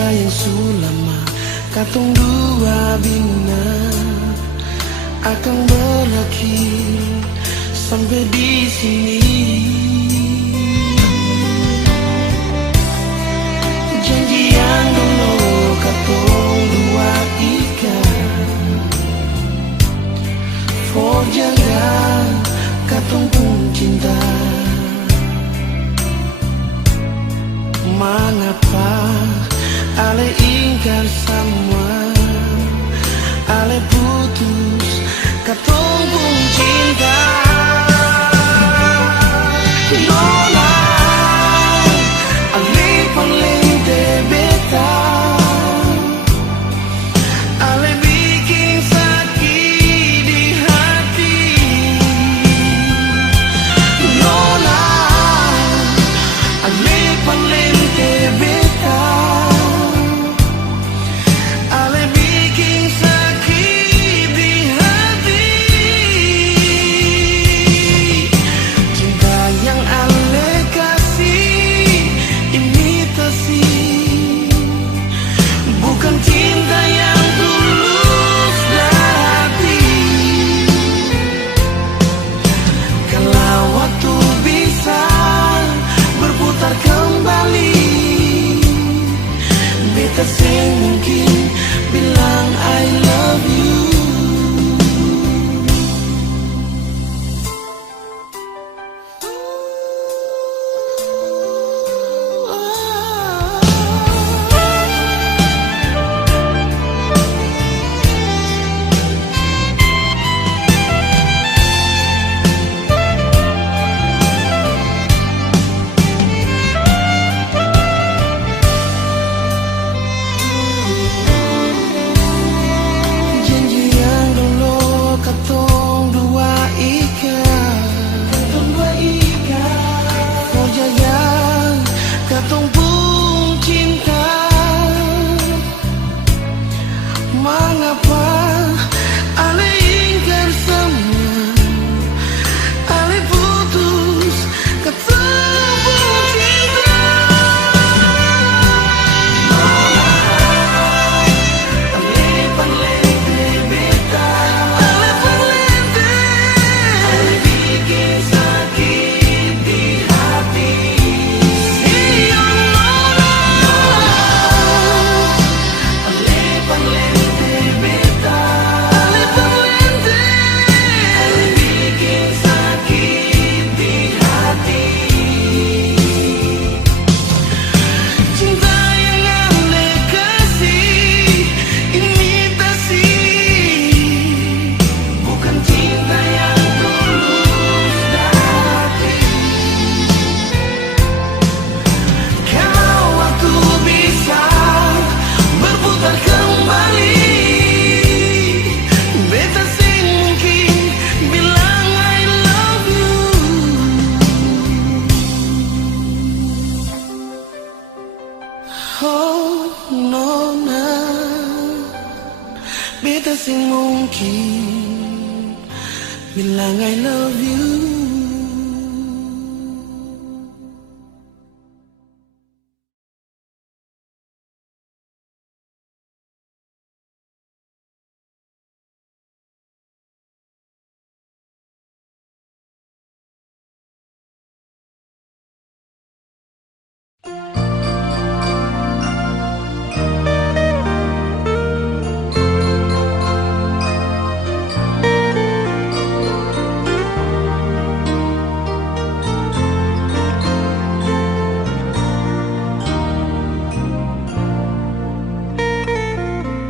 cinta yang sulama katong dua bina akan berakhir sampai di sini. Janji yang dulu katong dua ikat, for jaga katong pun cinta. Mengapa ale ingkar semua, ale putus katong pun cinta. Nona ale paling beta, ale bikin sakit di hati. Nona ale paling beta, ale bikin sakit di hati. Cinta yang ale kasih imitasi, bukan cinta yang tulus dari. Kalau waktu bisa berputar kembali, beta mungkin bilang I love you. Janji yang dulu katong dua ikat, for jaga katong pun cinta. Mengapa ale ingkar semua, ale putus katong pun cinta. Ale paling beta, ale paling ale bikin sakit di hati. Iyo Nona, ale paling beta, ale paling ale bikin sakit di hati. Cinta yang ale kasih imitasi, bukan cinta yang tulus dari. Kalau waktu bisa berputar kembali, beta mungkin bilang I love you. Oh Nona, beta mungkin bilang I love you.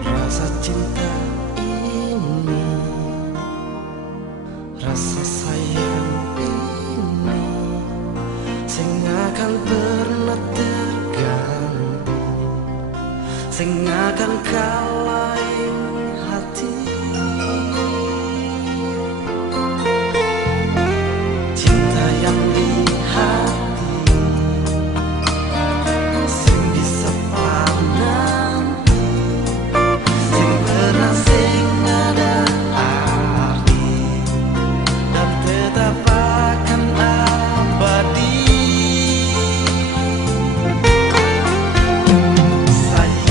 Rasa cinta ini, rasa sayang ini, sing akan pernah terganti, sing akan kalahin hati. Cinta yang di hati, sing bisa nanti, sing pernah sing ada arti, dan tetap akan abadi. Sayang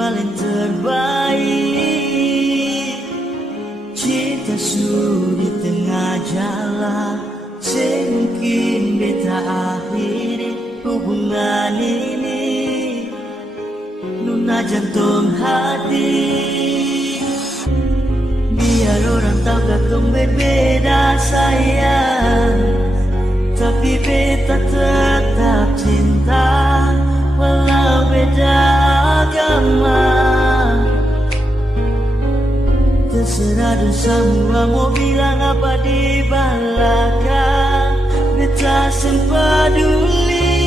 paling terbaik. Cinta su di tengah jalan, semungkin beta akhiri hubungan ini. Nuna jantung hati, biar orang tahu katong berbeda sayang, tapi beta tetap cinta walau beda agama. Terserah dan semua mau bilang apa di belakang, beta sempeduli,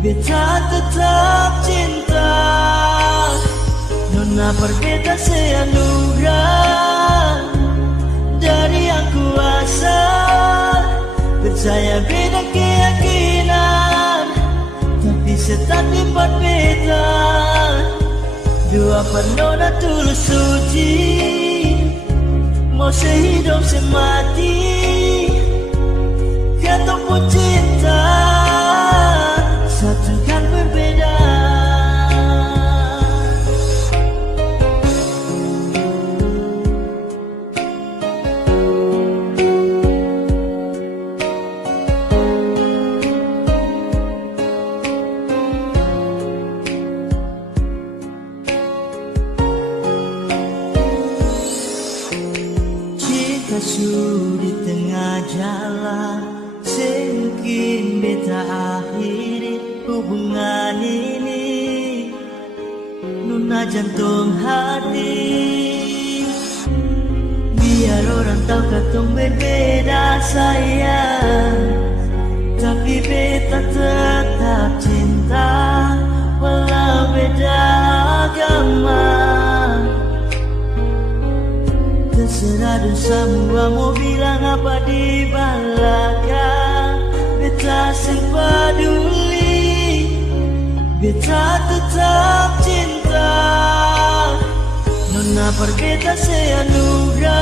beta tetap cinta. Nona berbeda seanugerah dari yang kuasa, percaya beda keyakinan, tapi setan lipat beda. Dua penona tulus suci, mau sehidup semati, kata pun cinta, satu kan berbeda. Su di tengah jalan, semungkin beta akhiri hubungan ini. Nuna jantung hati, biar orang tahu katong berbeda sayang, tapi beta tetap cinta walau beda agama. Terserah dan semua mau bilang apa di belakang, beta sempeduli, beta tetap cinta. Nona berbeda seanugerah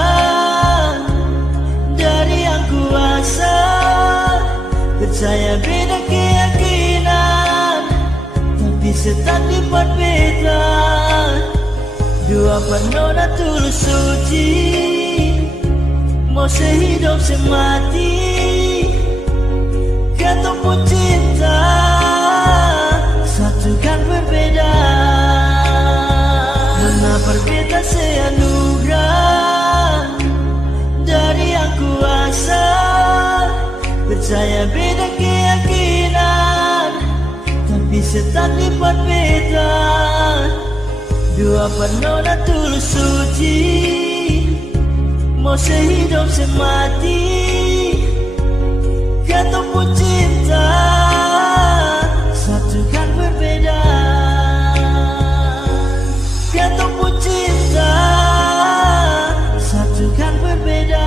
dari yang kuasa, percaya beda keyakinan, tapi setan lipat beda. Dua penona tulus suci, mau sehidup semati, kata pun cinta, satu kan berbeda. Nona berbeda seanugerah dari yang kuasa, percaya beda keyakinan, tapi setan lipat beda. Dua penona tulus suci, mau sehidup semati, kata pun cinta, satu kan berbeda. Kata pun cinta, satu kan berbeda.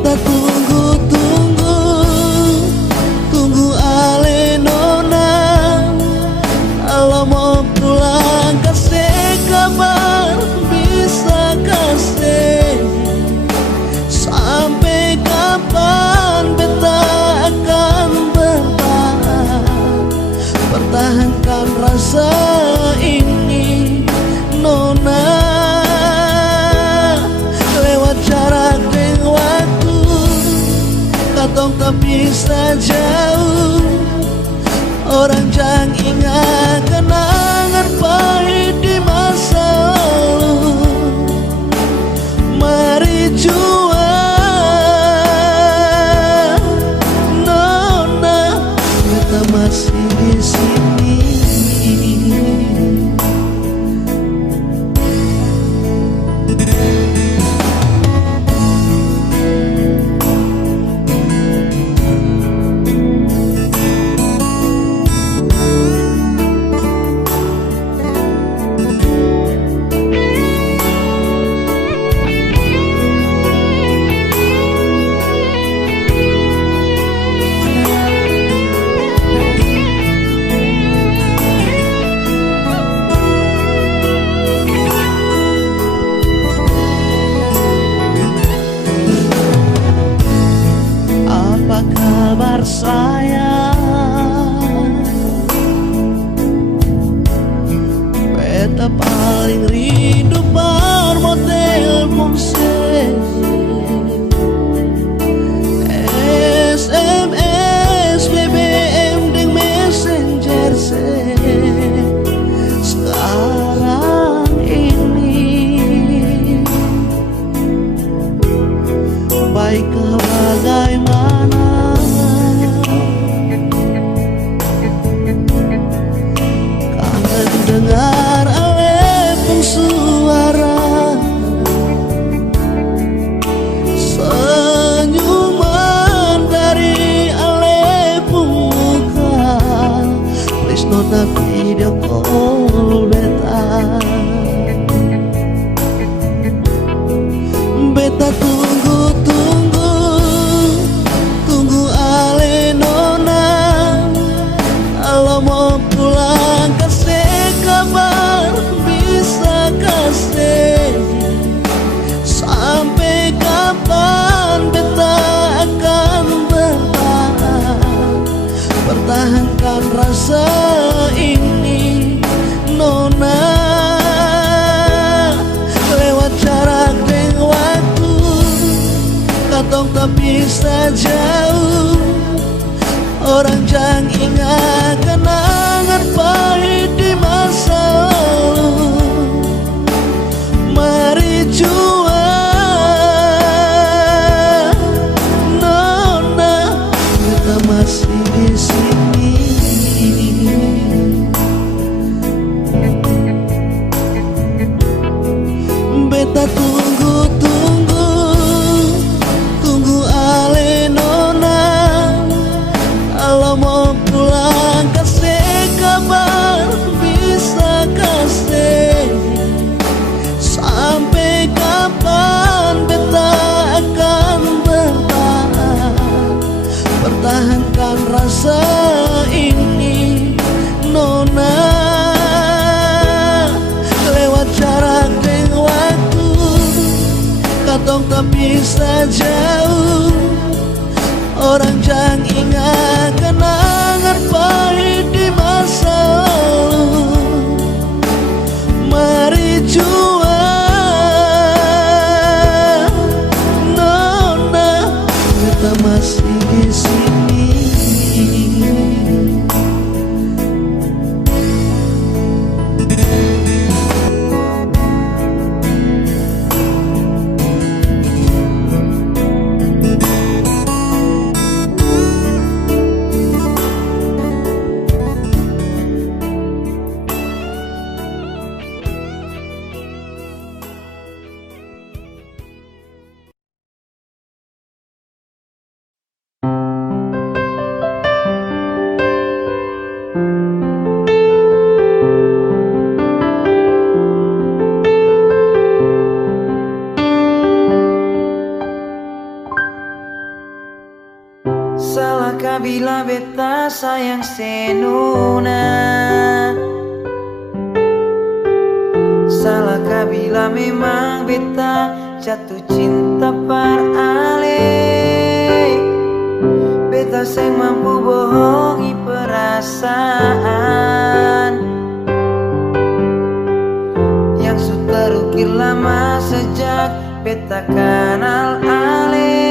Beta tunggu ale nona. Kalau mau pulang kasih kabar, bisa kasih. Sampai kapan beta akan bertahan, pertahankan rasa ini nona. Lewat jarak dan waktu, katong tak bisa jauh. Orang jangan ingat kenangan pahit di masa lalu. Mari jual nona, kita masih di sini. Apa kabar sayang? Beta paling rindu mau telepon SMS, BBM dan Messenger sekarang ini. Baiklah bagaimana, kangen dengar alepung suara, senyuman dari alepung muka. Please nona video call beta. Beta tunggu ale nona. Kalau mau pulang kasih kabar, bisa kasih. Sampai kapan beta akan bertahan, pertahankan rasa ini nona. Lewat jarak dan waktu, katong tak bisa jauh. Orang jangan ingat kenangan pahit di masa lalu. Mari jual nona, kita masih di sini. Beta tunggu ale nona. Kalau mau pulang kasih kabar, bisa kasih. Sampai kapan beta akan bertahan, pertahankan rasa ini nona. Lewat jarak dan waktu, katong tak bisa jauh. Orang jangan ingat kenangan pahit di masa lalu. Mari jual nona, kita masih di sini. kabila beta sayang senuna, salah kabila memang beta jatuh cinta par ale. Beta seng mampu bohongi perasaan yang sudah terukir lama sejak beta kenal ale.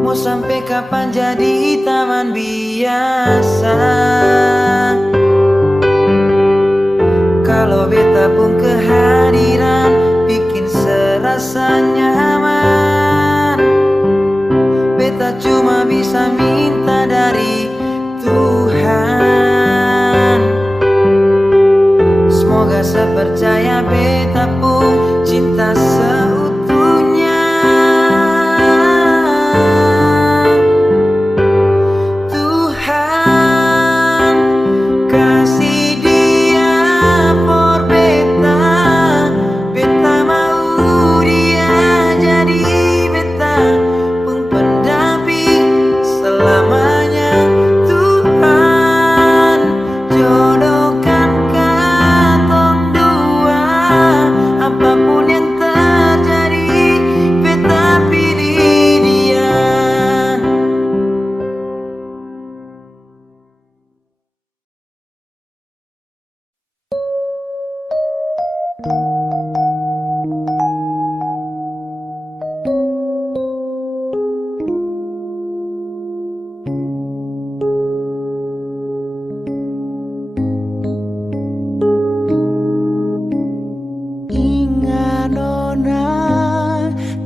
Mau sampai kapan jadi taman biasa kalau beta pun kehadiran bikin serasa nyaman. Beta cuma bisa minta dari Tuhan, semoga sepercaya beta pun cinta seutuhnya. Tuhan kasih dia for beta, beta mau dia jadi beta pun pendamping selamanya. Tuhan jodohkan katong dua, apapun yang terjadi beta pilih dia. Ingat nona,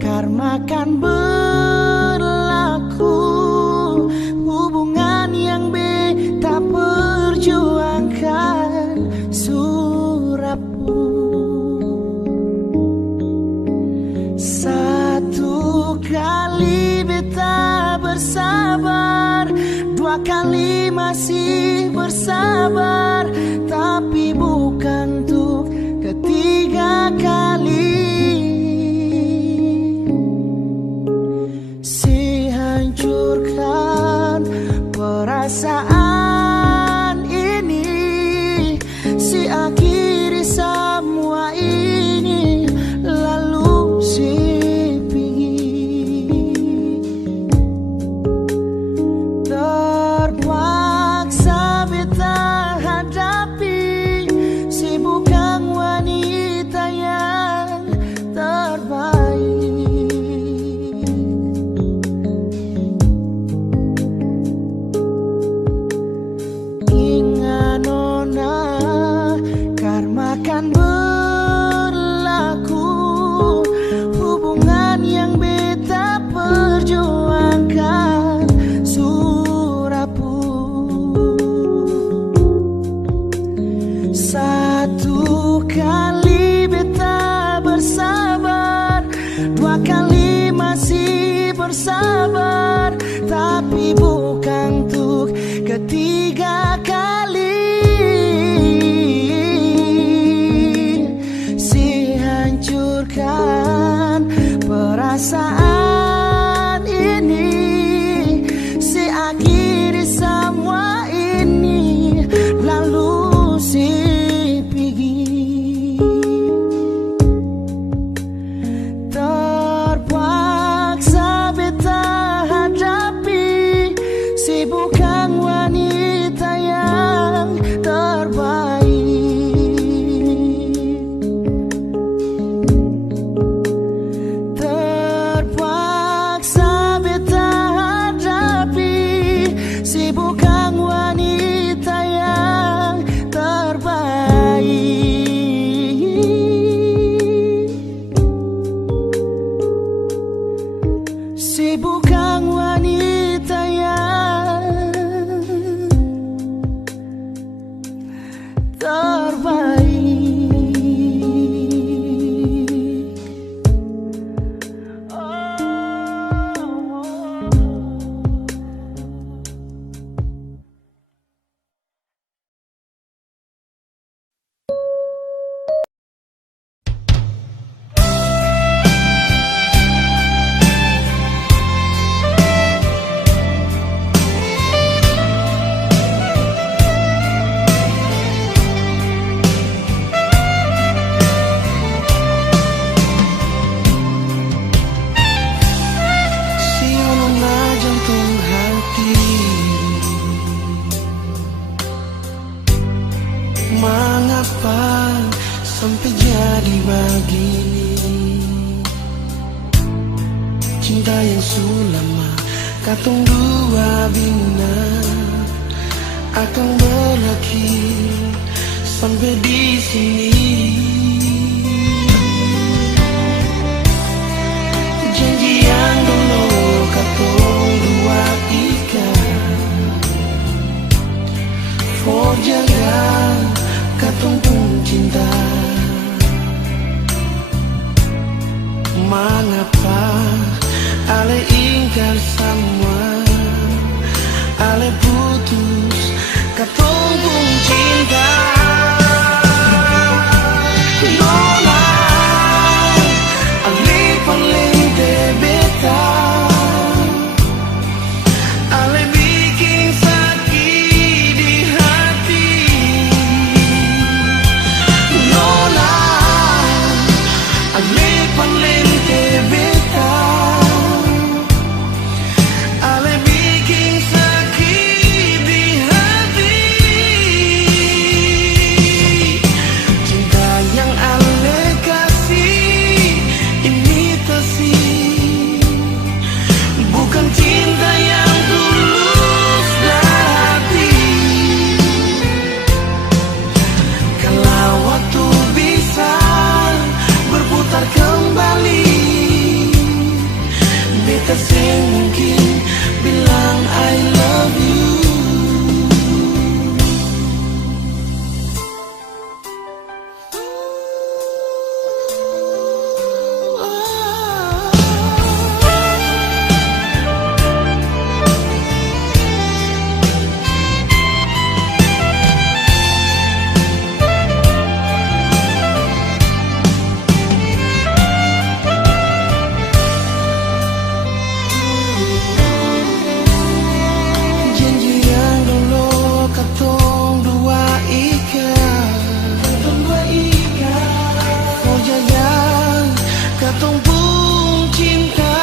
karma kan berlaku. Hubungan yang beta perjuangkan surapu. Satu kali beta bersabar, dua kali masih bersabar, tapi bukan untuk ketiga kali. Si hancurkan perasaan ini, si akhiri semua ini, lalu si pergi. Terpaksa beta hadap sampai jadi begini. Cinta yang sulama katong dua bina akan berakhir sampai di sini. Janji yang dulu katong dua ikat, for jaga katong pun cinta. Mengapa ale ingkar semua, ale putus katong pun cinta. Nona, ale palente beta, ale bikin sakit di hati. Nona, ale palente beta, ale bikin sakit di hati. Cinta yang ale kasih imitasi, bukan cinta yang tulus dari. Kalau waktu bisa berputar kembali, beta sing mungkin bilang I love you. Janji yang dulu katong dua ikat, kau jaga katong pun cinta.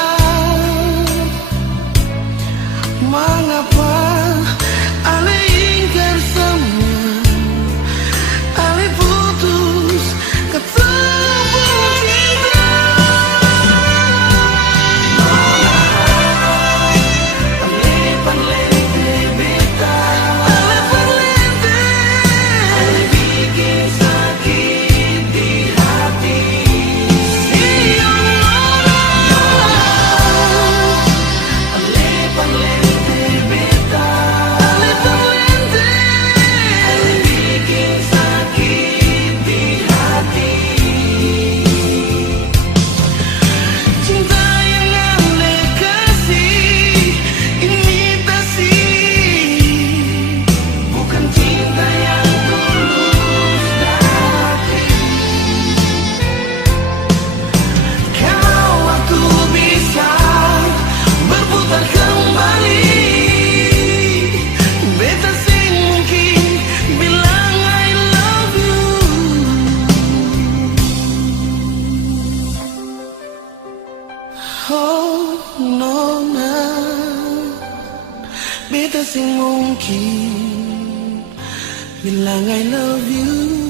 Mengapa ale ingkar semua, ale putus katong pun cinta. Ale palente beta, ale palente, ale bikin sakit di hati. Ale palente beta, ale palente, ale bikin sakit di hati. Cinta yang ale kasih imitasi, bukan cinta yang tulus dari. Kalau waktu bisa berputar kembali, beta sing mungkin bilang I love you. Oh Nona, beta sing mungkin bilang I love you.